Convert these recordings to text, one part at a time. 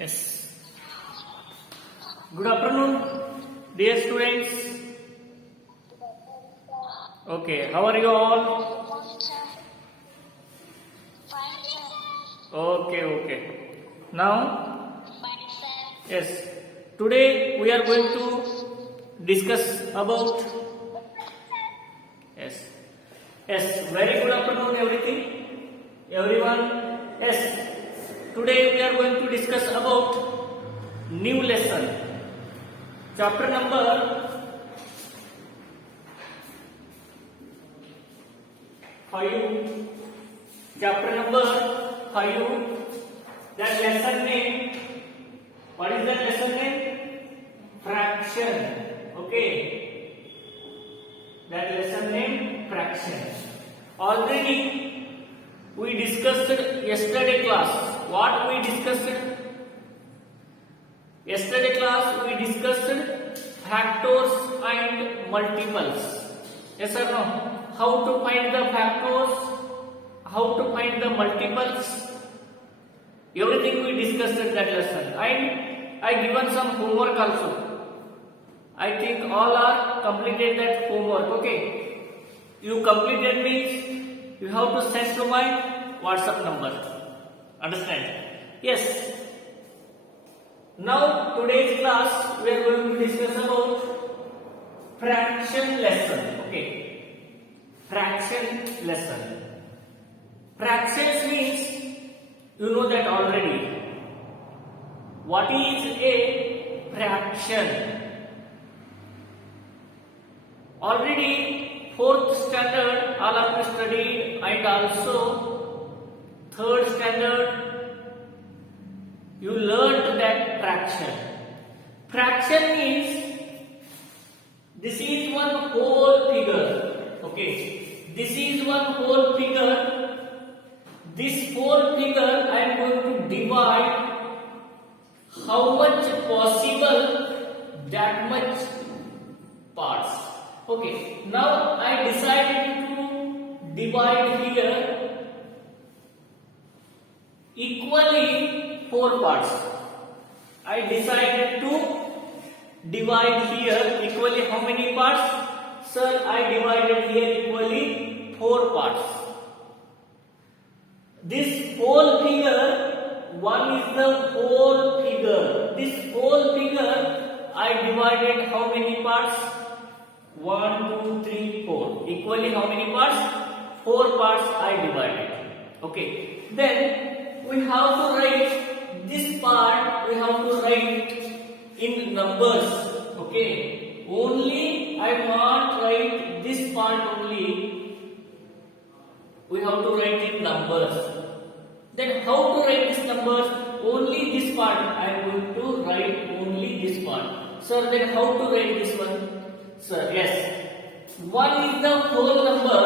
Yes. Good afternoon, dear students. Okay, how are you all? Okay. Now, yes. Today we are going to discuss about. Yes. Very good afternoon, everyone. Yes. Today we are going to discuss about new lesson. Chapter number 5. Chapter number 5. That lesson name. What is that lesson name? Fraction. Okay. That lesson name fraction. Already we discussed yesterday class. What we discussed? Yesterday class we discussed factors and multiples. Yes or no? How to find the factors? How to find the multiples? Everything we discussed in that lesson. And I given some homework also. I think all are completed that homework. Okay. You completed means you have to send to my WhatsApp number. Understand? Yes. Now today's class we are going to discuss about fraction lesson. Okay. Fraction lesson. Fractions means you know that already. What is a fraction? Already 4th standard all of you studied, and also 3rd standard you learned that fraction. Fraction means this is one whole figure. Okay, this is one whole figure. This whole figure I am going to divide how much possible that much parts. Okay, now I decided to divide here equally 4 parts. I decided to divide here equally how many parts? Sir, I divided here equally 4 parts. This whole figure, one is the whole figure. This whole figure I divided how many parts? 1, 2, 3, 4. Equally how many parts? 4 parts I divided. Okay. Then we have to write this part. We have to write in numbers. Okay. Only I want write this part only. We have to write in numbers. Then how to write these numbers? Only this part. I am going to write only this part. Sir, then how to write this one? Sir, yes. 1 is the whole number.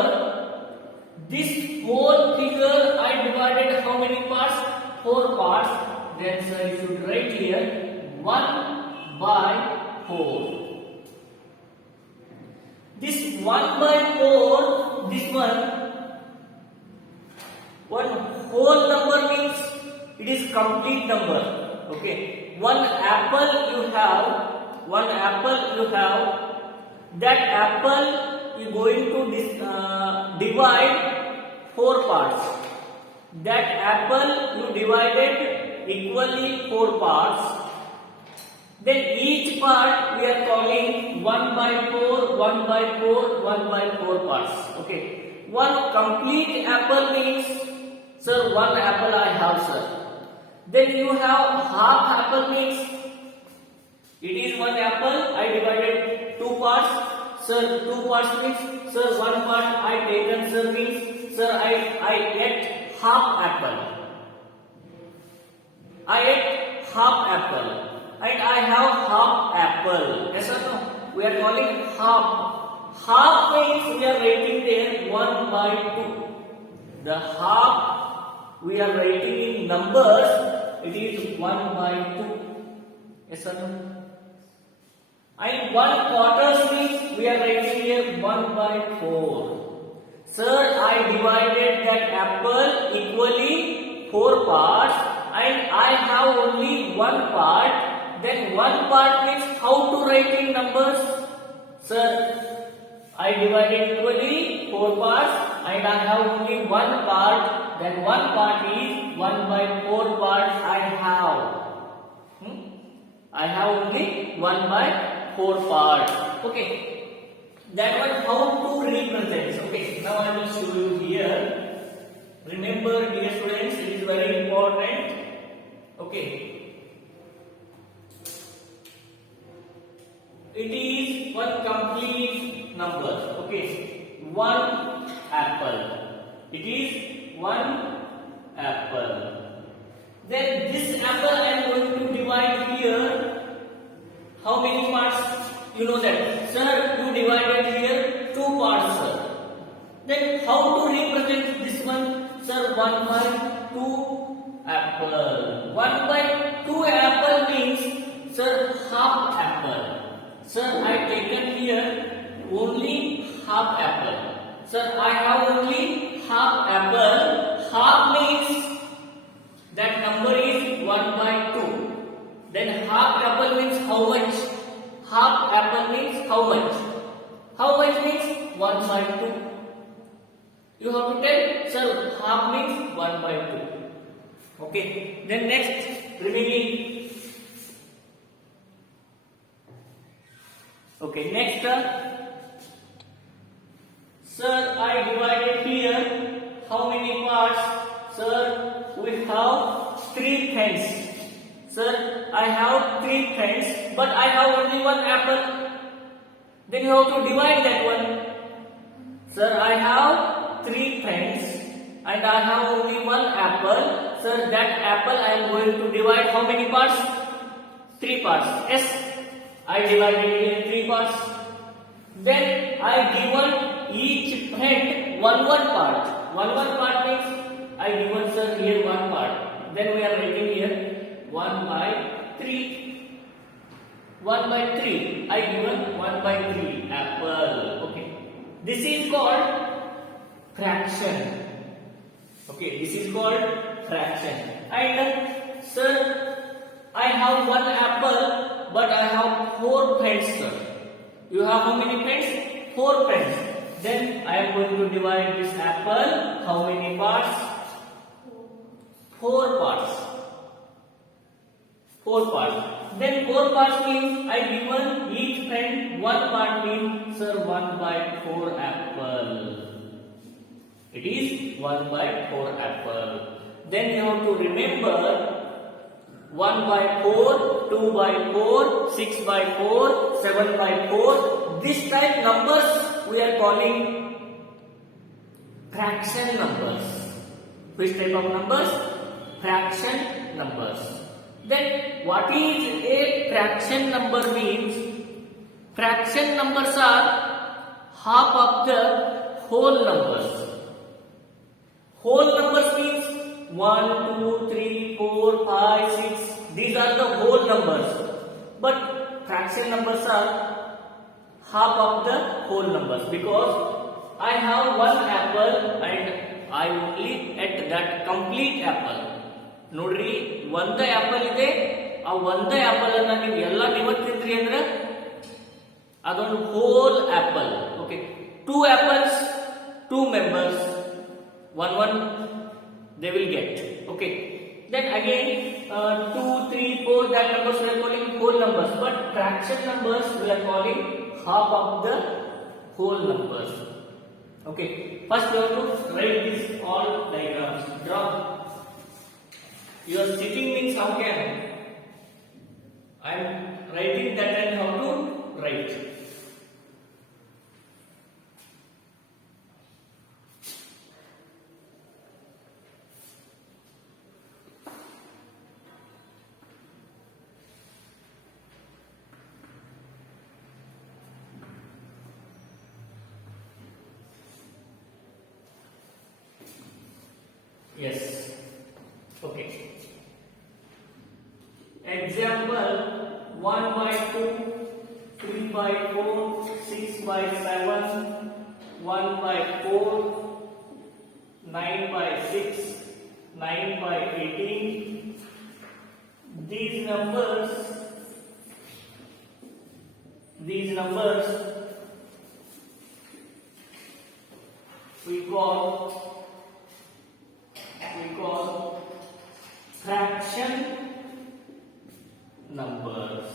This whole figure I divided how many parts? 4 parts. Then sir, you should write here 1 by 4. This 1 by 4, this one whole number means it is complete number. Okay. One apple you have. That apple you going to divide 4 parts. That apple you divided equally 4 parts. Then each part we are calling 1 by 4, 1 by 4, 1 by 4 parts. Okay. One complete apple means, sir, 1 apple I have, sir. Then you have half apple means, it is 1 apple, I divided 2 parts. Sir, 2 parts means, sir, 1 part I taken, sir, means, sir, I ate half apple. I ate half apple. And I have half apple. Yes or no? We are calling half. Half means we are writing there 1 by 2. The half we are writing in numbers, it is 1 by 2. Yes or no? And 1 quarters means we are writing here 1 by 4. Sir, I divided that apple equally 4 parts and I have only one part, then one part means how to write in numbers? Sir, I divided equally 4 parts and I have only one part, then one part is 1 by 4 parts I have. I have only 1 by 4 parts. Okay. That one how to represent. Okay. Now I will show you here. Remember, dear students, it is very important. Okay. It is one complete number. Okay. 1 apple. It is 1 apple. Then this apple I am going to divide here. How many parts? You know that. Sir, you divided here 2 parts, sir. Then how to represent this one? Sir, 1 by 2 apple. 1 by 2 apple means, sir, half apple. Sir, I taken here only half apple. Sir, I have only half apple. Half means that number is 1 by 2. Then half apple means how much? Half apple means how much? How much means 1 by 2. You have to tell, sir, half means 1 by 2. Okay. Then next, remaining. Okay, next. Sir, I divided here how many parts? Sir, we have 3 friends. Sir, I have 3 friends, but I have only 1 apple. Then you have to divide that one. Sir, I have 3 friends and I have only 1 apple. Sir, that apple I am going to divide how many parts? 3 parts. Yes, I divided it in 3 parts. Then I given each friend one part. One part means I given, sir, here 1 part. Then we are writing here 1 by 3. 1 by 3. I given 1 by 3 apple. Okay. This is called fraction. Okay. This is called fraction. And sir, I have 1 apple, but I have 4 friends, sir. You have how many friends? 4 friends. Then I am going to divide this apple. How many parts? 4 parts. 4 parts. Then 4 parts means I given each friend 1 part means, sir, 1 by 4 apple. It is 1 by 4 apple. Then you have to remember 1 by 4, 2 by 4, 6 by 4, 7 by 4. This type numbers we are calling fraction numbers. Which type of numbers? Fraction numbers. Then what is a fraction number means? Fraction numbers are half of the whole numbers. Whole numbers means 1, 2, 3, 4, 5, 6. These are the whole numbers. But fraction numbers are half of the whole numbers, because I have 1 apple and I only ate that complete apple. ನೋಡ್ರಿ, ಒಂದೇ apple ಇದೆ. ಆ ಒಂದೇ apple ಅನ್ನ ನೀವು ಎಲ್ಲ ತಿಂದ್ರಿ ಅಂದ್ರೆ ಅದೊಂದು hole apple. Okay, 2 apples, 2 members, one they will get. Okay, then again 2, 3, 4, that numbers we are calling whole numbers, but fraction numbers we are calling half of the whole numbers. Okay, first we have to write this all diagrams. Draw. Your sitting means how can I am writing that and how to write. Yes. Okay. Example 1 by 2, 3 by 4, 6 by 7, 1 by 4, 9 by 6, 9 by 18. these numbers we call fraction numbers.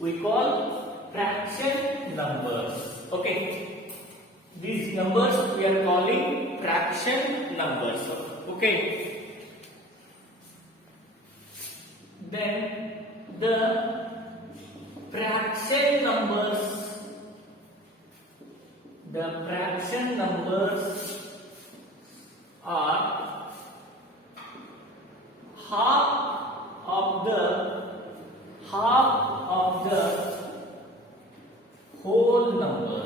We call fraction numbers. Okay, these numbers we are calling fraction numbers. Okay. Then the fraction numbers are half of the whole number.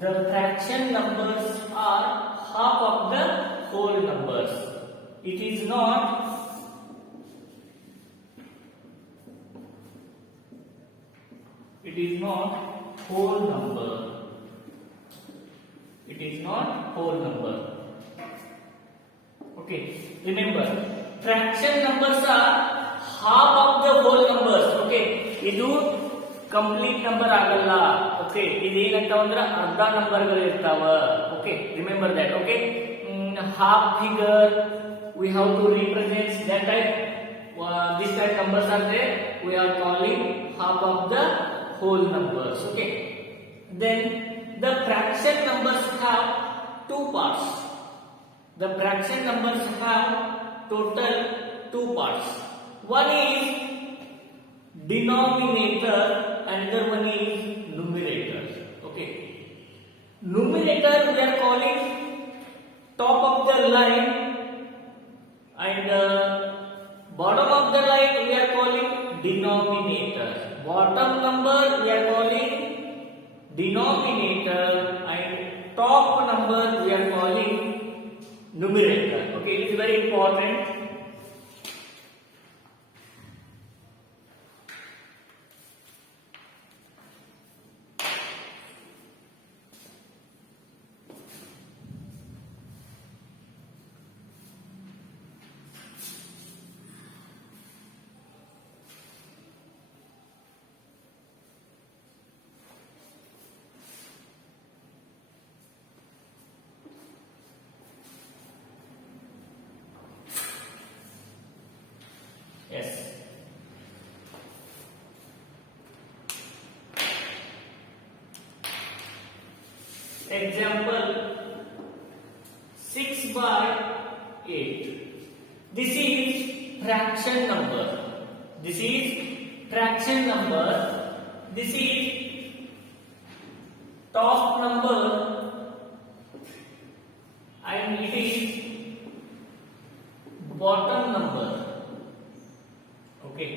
The fraction numbers are half of the whole numbers. It is not whole number. It is not whole number. Okay, remember, fraction numbers are half of the whole numbers. Okay, ಇದು complete number ಆಗಲ್ಲ. Okay, ಇದೇನಂತ ಅಂದ್ರೆ ಅರ್ಧ ನಂಬರ್ಗಳು ಇರ್ತಾವ. Okay, remember that. Okay, half figure we have to represent that type. This type numbers are there. We are calling half of the whole numbers. Okay, then the fraction numbers have two parts. The fraction numbers have total two parts. One is denominator, another one is numerator. Okay, numerator we are calling top of the line, and bottom of the line we are calling denominator. Bottom number we are calling denominator, and top number we are calling numerator. Okay, it is very important. Yes. Example 6 by 8. This is fraction number. This is fraction number. This is top number, and it is bottom number. Okay,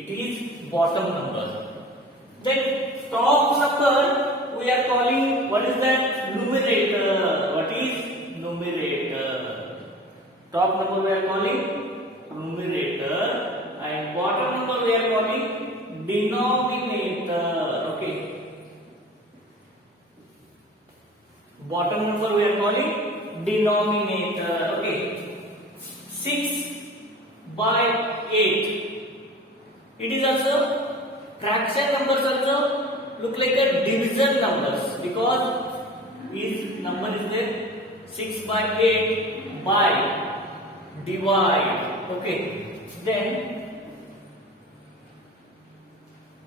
it is bottom number. Then top number we are calling, what is that? Numerator. What is numerator? Top number we are calling numerator, and bottom number we are calling denominator. Okay, bottom number we are calling denominator. Okay, 6 by 8. It is also fraction numbers, also look like a division numbers, because this number is there. 6 by 8 by divide. Okay, then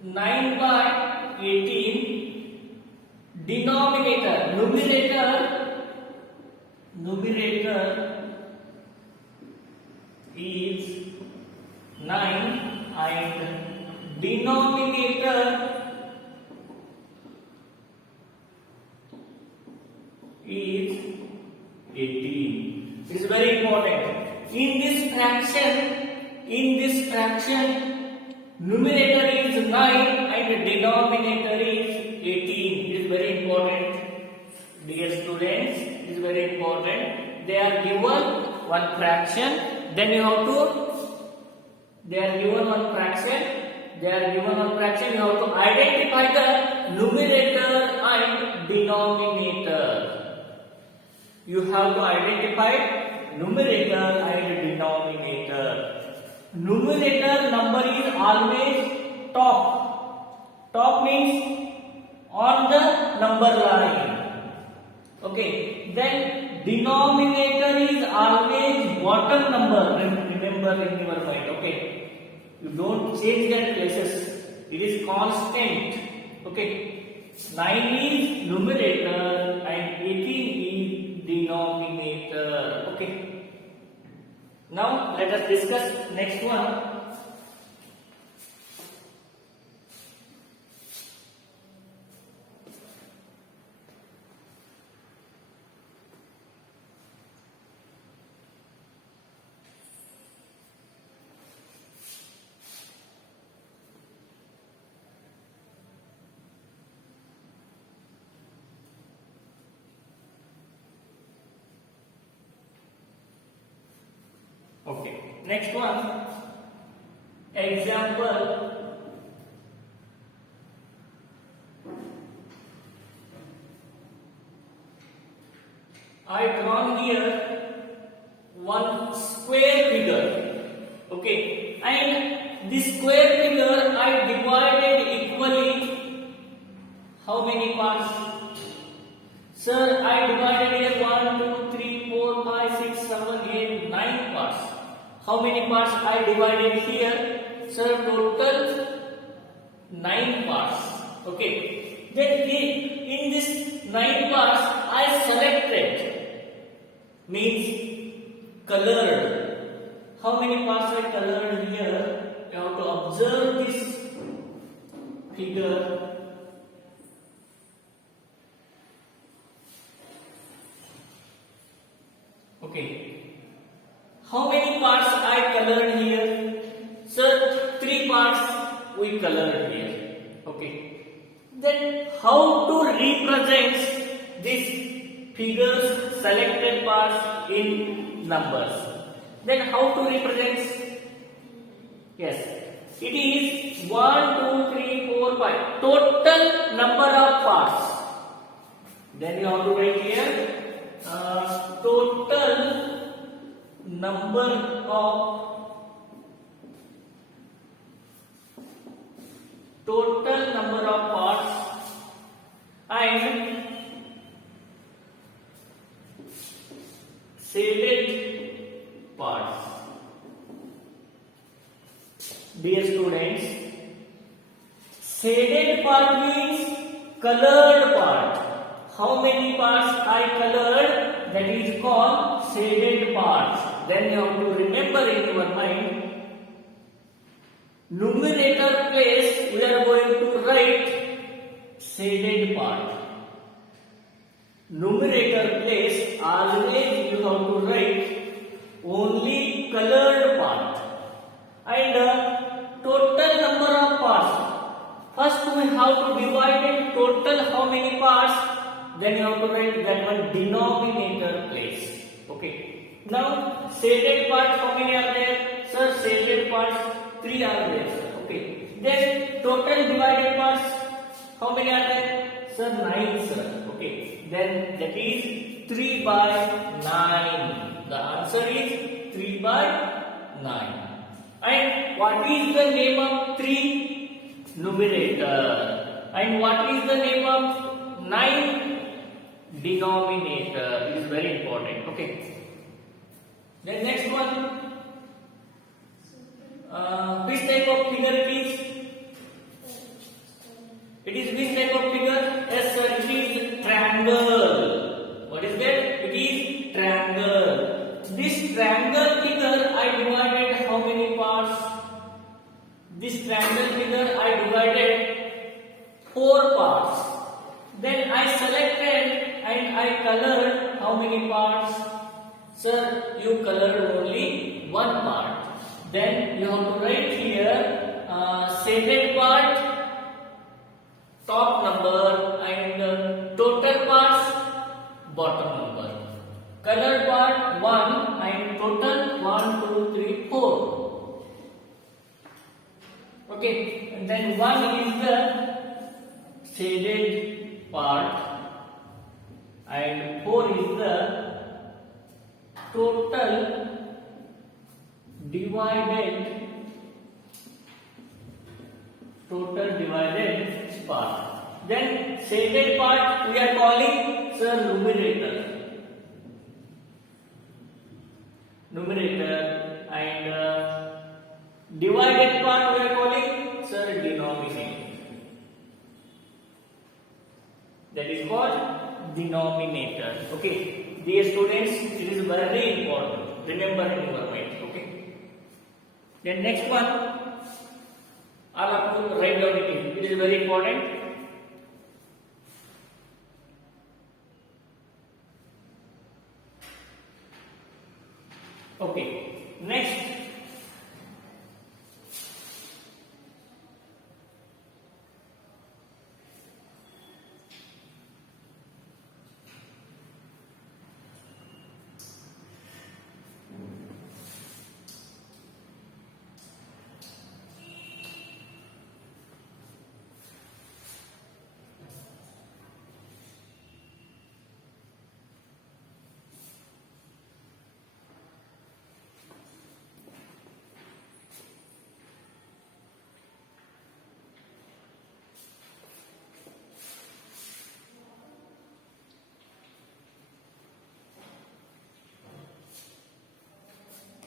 9 by 18 denominator. Numerator is 9, and denominator is 18. It is very important. In this fraction, numerator is 9 and denominator is 18. It is very important, dear students. It is very important. They are given one fraction. Then you have to. They are given one fraction. You have to identify the numerator and denominator. you have to identify numerator and denominator. Numerator number is always top. Top means on the number line. Okay. Then denominator is always bottom number. Remember in your mind. Okay. You don't change their places. It is constant. Okay. 9 is numerator and 18 is denominator. Okay. Now let us discuss next one. Okay. Next one. Example. I drawn here one square figure. Okay. And this square figure I divided equally. How many parts? Sir, I divided here 1, 2, 3, 4, 5, 6, 7, 8, 9 parts. How many parts I divided here? Sir, total 9 parts. Okay. Then in this 9 parts I selected, means colored. How many parts I colored here? You have to observe this figure. Okay. How many parts I colored here? Sir, 3 parts we colored here. Okay. Then how to represent these figures selected parts in numbers? Then how to represent? Yes. It is 1, 2, 3, 4, 5. Total number of parts. Then you have to write here. Total number of parts and shaded parts. Dear students, shaded part means colored part. How many parts I colored? That is called shaded parts. Then you have to remember in your mind. Numerator place we are going to write shaded part. Numerator place always you have to write only colored part. And total number of parts. First we have to divide it total how many parts. Then you have to write that one denominator place. Okay. Now shaded parts how many are there? Sir, shaded parts 3 are there. Sir. Okay. Then total divided parts how many are there? Sir, 9 sir. Okay. Then that is 3 by 9. The answer is 3 by 9. And what is the name of 3? Numerator. And what is the name of 9? Denominator. It is very important. Okay. Then next one. Which type of figure it is? It is which type of figure? Yes sir, it is triangle. What is that? It is triangle. This triangle figure I divided how many parts? This triangle figure I divided 4 parts. Then I selected and I colored how many parts? Sir, you colored only 1 part. Then you have to write here shaded part, top number, and total parts, bottom number. Colored part 1 and total 1, 2, 3, 4. Okay, and then 1 is the shaded part and 4 is the total divided part. Then shaded part we are calling sir numerator, and divided part we are calling sir denominator. That is called denominator. Okay, dear students, it is very important. Remember in your mind. Okay. Then next one, all have to write down it. It is very important. Okay. Next.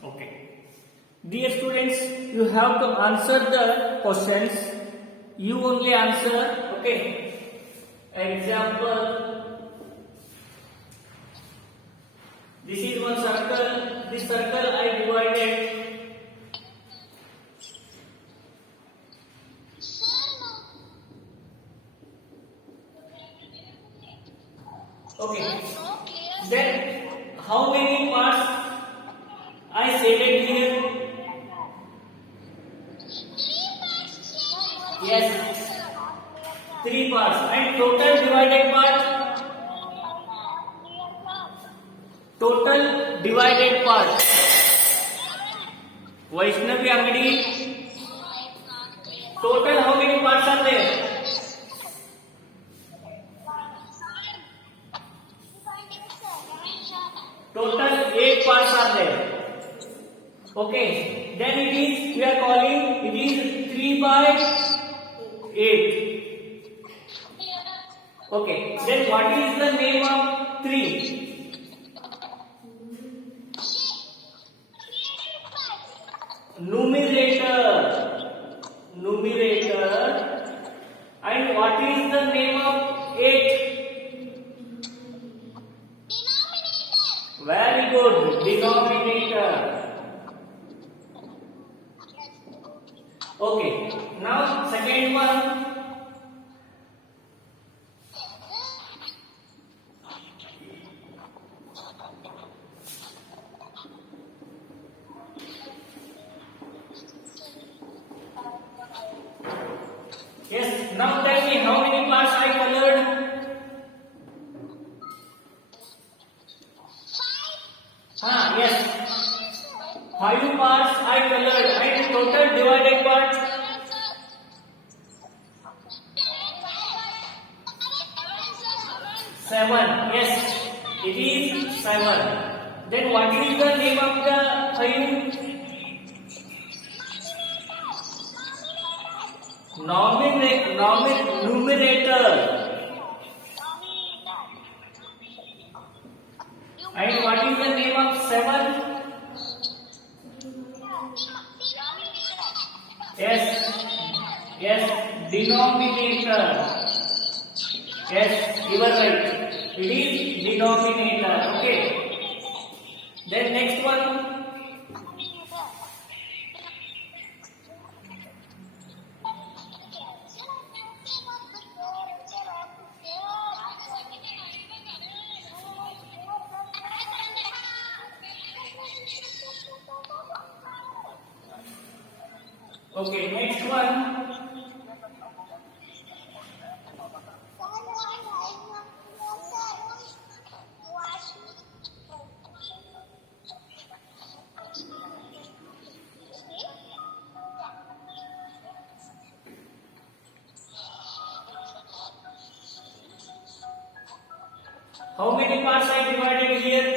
Okay. Dear students, you have to answer the questions. You only answer. Okay. Example. This is one circle. This circle I divided. Okay. Then how many parts I shaded here? Yes, 3 parts. And total divided part? Total divided part. Vaishnavi Angadi. Total how many parts are there? Total 8 parts are there. Okay, then it is, we are calling, it is 3 by 8. Okay, then what is the name of 3? Numerator. And what is the name of 8? Very good, denominator. Okay, now second one. Yes, now tell me how many parts I colored? 5. Yes. 5 parts I colored, and total divided part? 7. Yes, it is 7. Then what is the name of the 5? Numerator. And what is the name of 7? Yes, denominator. Yes, you are right. It is denominator. Okay. Then next one. Okay, next one. How many parts I divided here?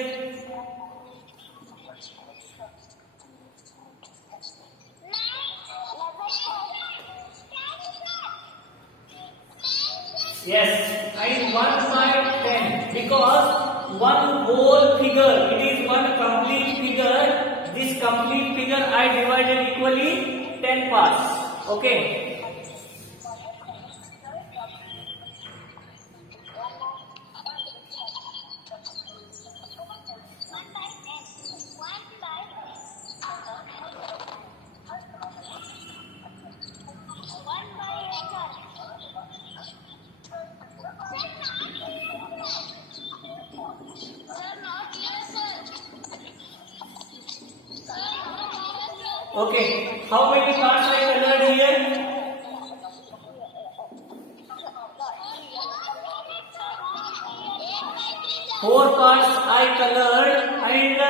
Yes, and 1 by 10 because one whole figure, it is one complete figure. This complete figure I divided equally 10 parts. Okay. Okay, how many parts I colored here? 4 parts I colored, and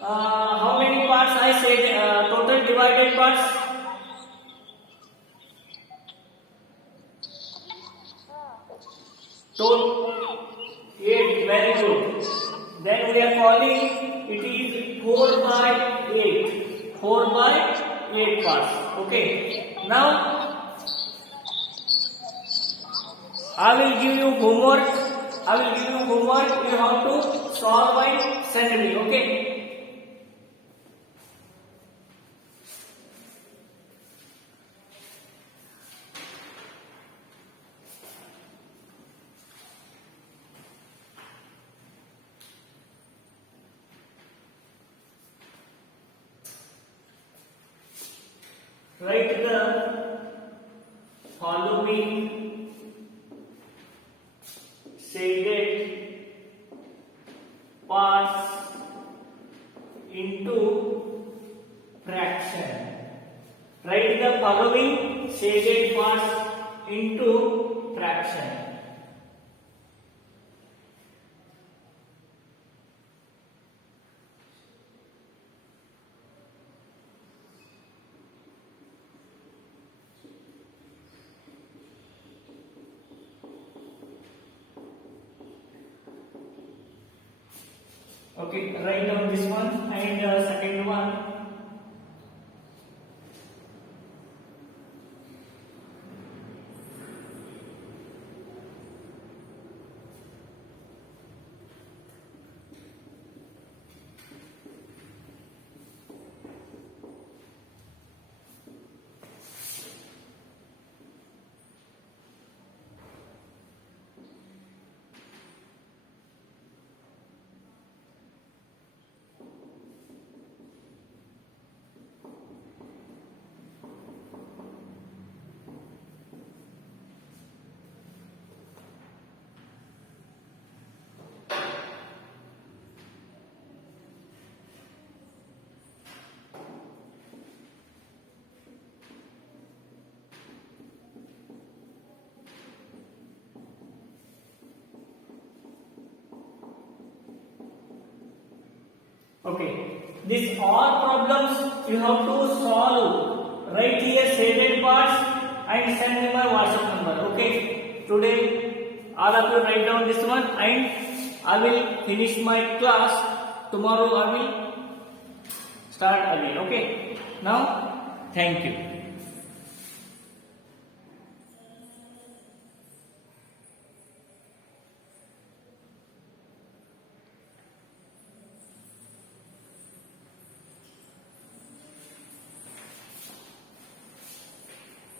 how many parts I said total divided parts? Total 8, very good. Then we are calling it is 4 by 8. 4 by 8 parts. Okay. Now I will give you homework. You have to solve by send me. Okay. Write the following shaded parts into fraction. Write the following shaded parts into fraction. Okay, write down this one and second one. Okay, these all problems you have to solve. Write here shaded parts and send me my WhatsApp number. Okay, today all of you write down this one and I will finish my class. Tomorrow I will start again. Okay, now thank you.